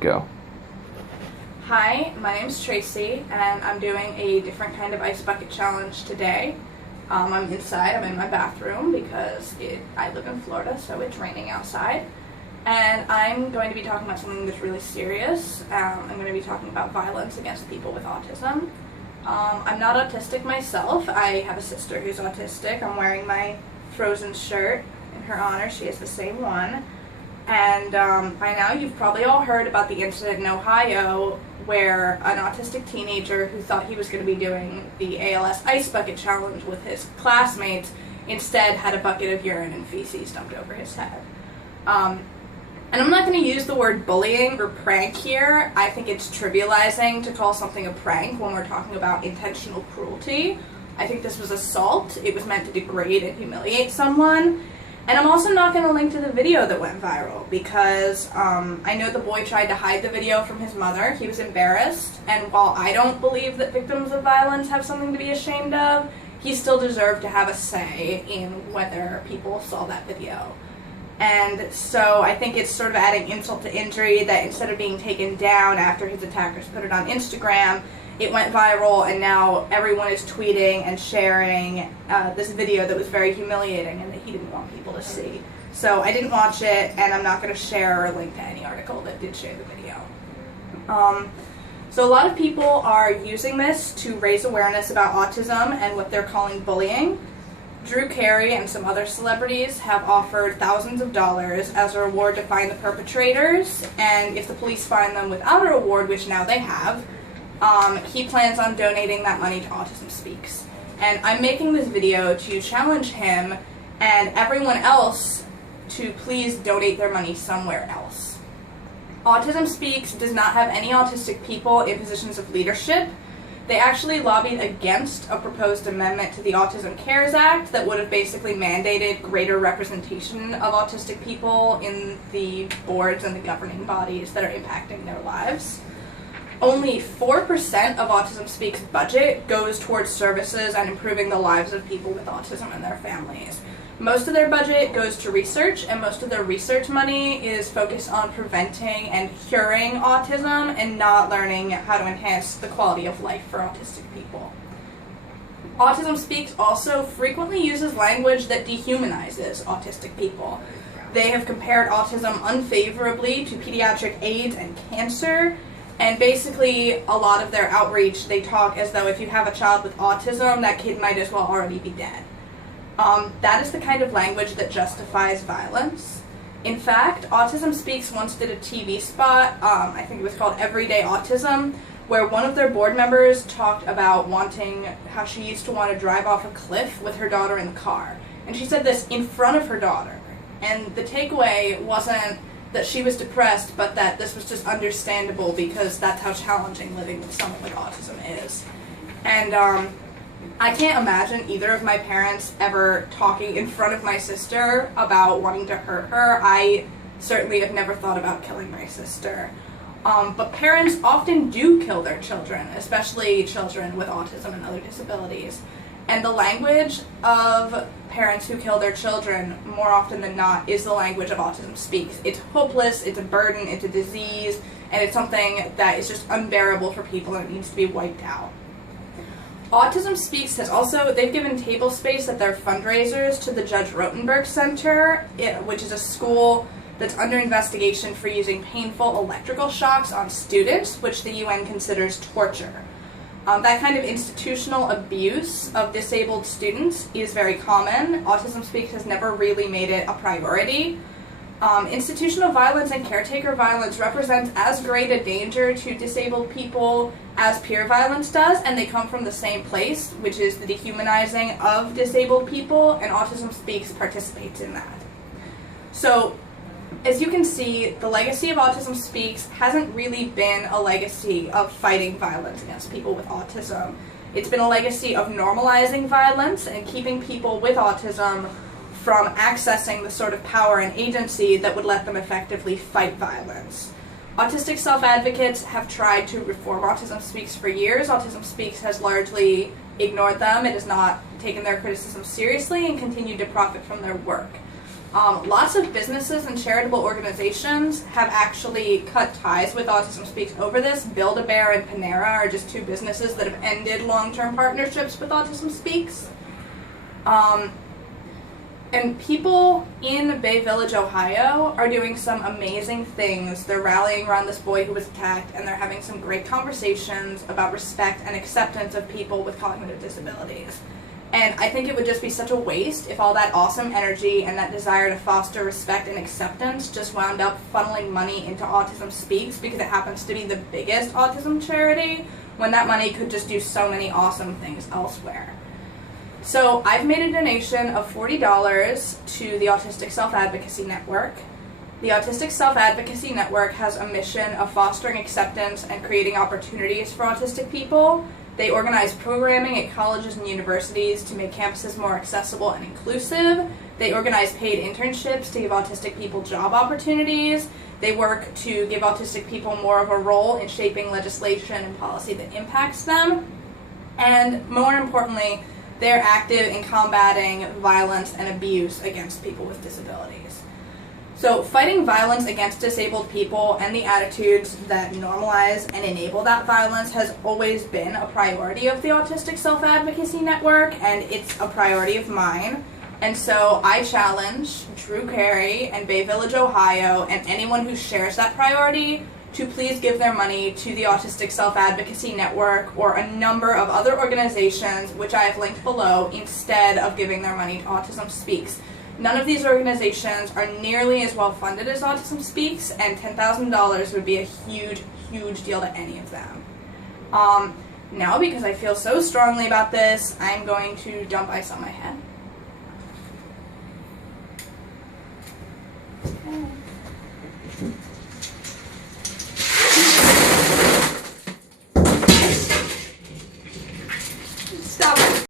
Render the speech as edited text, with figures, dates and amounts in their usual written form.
Go. Hi, my name's Tracy, and I'm doing a different kind of ice bucket challenge today. I'm inside, I'm in my bathroom because I live in Florida, so it's raining outside. And I'm going to be talking about something that's really serious. I'm going to be talking about violence against people with autism. I'm not autistic myself. I have a sister who's autistic. I'm wearing my Frozen shirt in her honor. She has the same one. And by now you've probably all heard about the incident in Ohio where an autistic teenager who thought he was going to be doing the ALS Ice Bucket Challenge with his classmates instead had a bucket of urine and feces dumped over his head. And I'm not going to use the word bullying or prank here. I think it's trivializing to call something a prank when we're talking about intentional cruelty. I think this was assault. It was meant to degrade and humiliate someone. And I'm also not going to link to the video that went viral because I know the boy tried to hide the video from his mother. He was embarrassed. And while I don't believe that victims of violence have something to be ashamed of, he still deserved to have a say in whether people saw that video. And so I think it's sort of adding insult to injury that instead of being taken down after his attackers put it on Instagram, it went viral and now everyone is tweeting and sharing this video that was very humiliating and that he didn't want people to see. So I didn't watch it, and I'm not going to share or link to any article that did share the video. So a lot of people are using this to raise awareness about autism and what they're calling bullying. Drew Carey and some other celebrities have offered thousands of dollars as a reward to find the perpetrators, and if the police find them without a reward, which now they have, he plans on donating that money to Autism Speaks. And I'm making this video to challenge him and everyone else to please donate their money somewhere else. Autism Speaks does not have any autistic people in positions of leadership. They actually lobbied against a proposed amendment to the Autism Cares Act that would have basically mandated greater representation of autistic people in the boards and the governing bodies that are impacting their lives. Only 4% of Autism Speaks' budget goes towards services and improving the lives of people with autism and their families. Most of their budget goes to research, and most of their research money is focused on preventing and curing autism and not learning how to enhance the quality of life for autistic people. Autism Speaks also frequently uses language that dehumanizes autistic people. They have compared autism unfavorably to pediatric AIDS and cancer, and basically a lot of their outreach, they talk as though if you have a child with autism, that kid might as well already be dead. That is the kind of language that justifies violence. In fact, Autism Speaks once did a TV spot, I think it was called Everyday Autism, where one of their board members talked about how she used to want to drive off a cliff with her daughter in the car. And she said this in front of her daughter. And the takeaway wasn't that she was depressed, but that this was just understandable because that's how challenging living with someone with autism is. And I can't imagine either of my parents ever talking in front of my sister about wanting to hurt her. I certainly have never thought about killing my sister. But parents often do kill their children, especially children with autism and other disabilities. And the language of parents who kill their children, more often than not, is the language of Autism Speaks. It's hopeless, it's a burden, it's a disease, and it's something that is just unbearable for people and it needs to be wiped out. Autism Speaks has also, they've given table space at their fundraisers to the Judge Rotenberg Center, which is a school that's under investigation for using painful electrical shocks on students, which the UN considers torture. That kind of institutional abuse of disabled students is very common. Autism Speaks has never really made it a priority. Institutional violence and caretaker violence represents as great a danger to disabled people as peer violence does, and they come from the same place, which is the dehumanizing of disabled people, and Autism Speaks participates in that. So, as you can see, the legacy of Autism Speaks hasn't really been a legacy of fighting violence against people with autism. It's been a legacy of normalizing violence and keeping people with autism from accessing the sort of power and agency that would let them effectively fight violence. Autistic self-advocates have tried to reform Autism Speaks for years. Autism Speaks has largely ignored them. It has not taken their criticism seriously and continued to profit from their work. Lots of businesses and charitable organizations have actually cut ties with Autism Speaks over this. Build-A-Bear and Panera are just two businesses that have ended long-term partnerships with Autism Speaks. And people in Bay Village, Ohio are doing some amazing things. They're rallying around this boy who was attacked, and they're having some great conversations about respect and acceptance of people with cognitive disabilities. And I think it would just be such a waste if all that awesome energy and that desire to foster respect and acceptance just wound up funneling money into Autism Speaks because it happens to be the biggest autism charity, when that money could just do so many awesome things elsewhere. So I've made a donation of $40 to the Autistic Self-Advocacy Network. The Autistic Self-Advocacy Network has a mission of fostering acceptance and creating opportunities for autistic people. They organize programming at colleges and universities to make campuses more accessible and inclusive. They organize paid internships to give autistic people job opportunities. They work to give autistic people more of a role in shaping legislation and policy that impacts them. And more importantly, they're active in combating violence and abuse against people with disabilities. So fighting violence against disabled people and the attitudes that normalize and enable that violence has always been a priority of the Autistic Self-Advocacy Network, and it's a priority of mine. And so I challenge Drew Carey and Bay Village, Ohio, and anyone who shares that priority to please give their money to the Autistic Self-Advocacy Network or a number of other organizations, which I have linked below, instead of giving their money to Autism Speaks. None of these organizations are nearly as well funded as Autism Speaks, and $10,000 would be a huge, huge deal to any of them. Now, because I feel so strongly about this, I'm going to dump ice on my head.